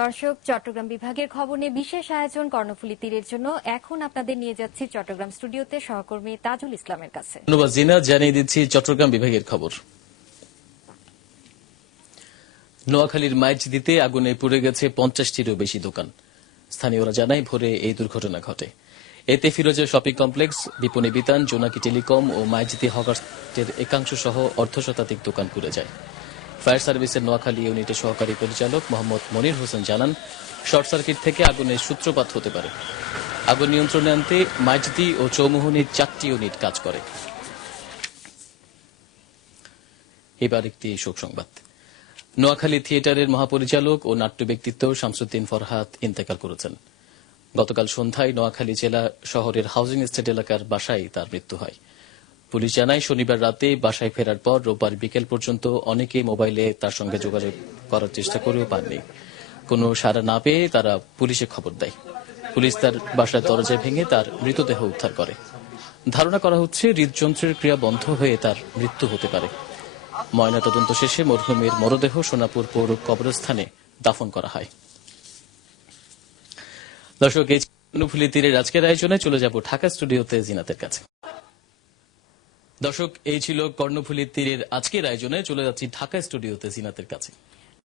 দর্শক, চট্টগ্রাম বিভাগের খবর নিয়ে বিশেষ আয়োজন কর্ণফুলী তীরের জন্য এখন আপনাদের নিয়ে যাচ্ছি চট্টগ্রাম স্টুডিওতে সহকর্মী তাজুল ইসলামের কাছে। ধন্যবাদ জিনা। জানিয়ে দিচ্ছি চট্টগ্রাম বিভাগের খবর। নোয়াখালীর মাইজদিতে আগুনে পুড়ে গেছে 50টিরও বেশি দোকান। স্থানীয়রা জানায় ভোরে এই দুর্ঘটনা ঘটে। এতে ফিরোজা শপিং কমপ্লেক্স, বিপণী বিতান, জোনাকি টেলিকম ও মাইজদি হকার্সের একাংশ সহ অর্ধশতাধিক দোকান পুড়ে যায়। ফায়ার সার্ভিসের নোয়াখালী ইউনিটের সহকারী পরিচালক মোহাম্মদ মনির হোসেন জানান, শর্ট সার্কিট থেকে আগুনের সূত্রপাত হতে পারে। আগুন নিয়ন্ত্রণে আনতে মাইজদি ও চৌমুহনীর 4টি ইউনিট কাজ করে। এবার একটি শোক সংবাদ। নোয়াখালী থিয়েটারের মহাপরিচালক ও নাট্য ব্যক্তিত্ব শামসুদ্দিন ফরহাদ ইন্তেকাল করেছেন। গতকাল সন্ধ্যায় নোয়াখালী জেলা শহরের হাউজিং এস্টেট এলাকার বাসায় তার মৃত্যু হয়। পুলিশ জানায়, শনিবার রাতে বাসায় ফেরার পর রোববার বিকেল পর্যন্ত অনেকে মোবাইলে তার সঙ্গে যোগাযোগ করার চেষ্টা করেও পাননি। কোনো সাড়া না পেয়ে তারা পুলিশে খবর দেয়। পুলিশ তার বাসার দরজা ভেঙে তার মৃতদেহ উদ্ধার করে। ধারণা করা হচ্ছে হৃদযন্ত্রের ক্রিয়া বন্ধ হয়ে তার মৃত্যু হতে পারে। ময়নাতদন্ত শেষে মরহুমের মরদেহ সোনাপুর পৌর কবরস্থানে দাফন করা হয়। দর্শক, এই কর্ণফুলী তীরের আজকের আয়োজনে চলে যাব ঢাকা স্টুডিওতে জিনাতের কাছে। দর্শক, এই ছিল কর্ণফুলী তীরের আজকের আয়োজনে, চলে যাচ্ছি ঢাকা স্টুডিওতে জিনাতের কাছে।